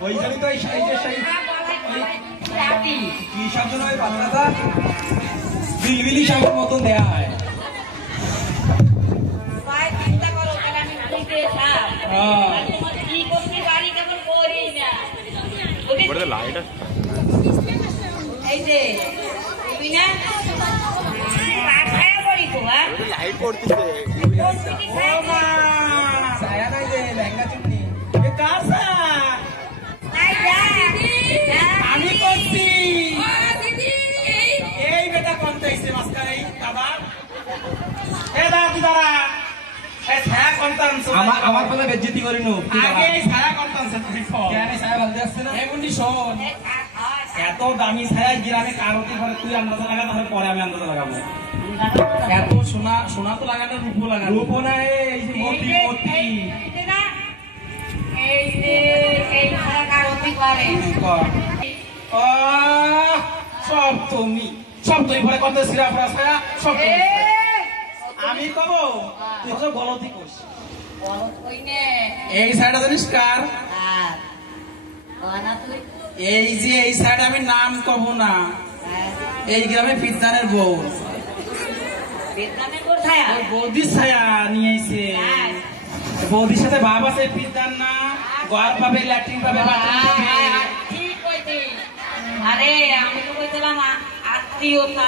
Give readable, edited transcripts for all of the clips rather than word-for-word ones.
ওই জন্য তো কি শব্দ নয় পাতলাটা বিলবিলি শাকের মতো দেয়া হয়। লাইট পড়তেছে আমি করছি এই বেটা কম চাইছে মাঝখানে আমার কোনো বেজ্জতি করি নো এত দামি ছায়া গ্রামে কারতি ঘরে তুই আন্দাজ লাগা তাহলে পরে আমি আন্দাজ লাগাবো। এত সোনা সোনা তো লাগানো রূপো লাগানো রূপো না এই যে মতি মতি সব তুমি ঘরে কত সিরা ফরা ছায়া সব আমি কব তুই তো গলতি করছিস এই সাইডটা জানিস কার এই যে এই সাইড আমি নাম কব না এই গ্রামে পিতানের বউ বৌদির ছায়া নিয়ে এসে বৌদির সাথে ভাব আছে পিতার না ঘর পাবে ল্যাট্রিন পাবে আরে আমি তো কইছিলাম আত্মীয়তা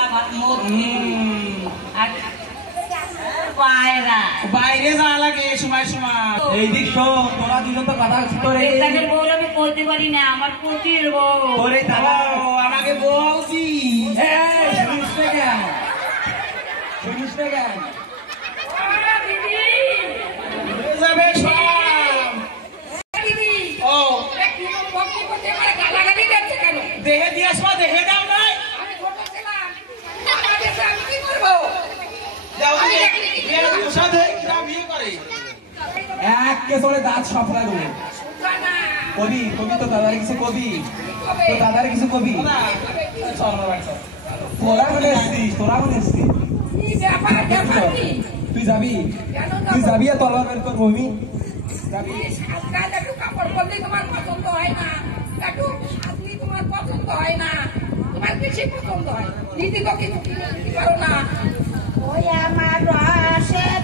বাইরে যাওয়া লাগে সময় সময় এই দিক তোরা দুজন তো কথা বউ আমি করতে পারি না আমার প্রতির বউ আমাকে বলছি শুনিস না কেন যাবে দেখে দিয়ে আসবা দেখে দাও নাই দাঁত সফলা দেবো কবি কবি তো দাদার কিছু কবি তো দাদার কিছু কবি তোরা মনে এসছিস তুই যাবি আর তলবার বের কর বমি কাপড় পরলে তোমার পছন্দ হয় না তোমার পছন্দ হয় না তোমার বেশি পছন্দ হয় নীতি পারো না ওই আমার রসের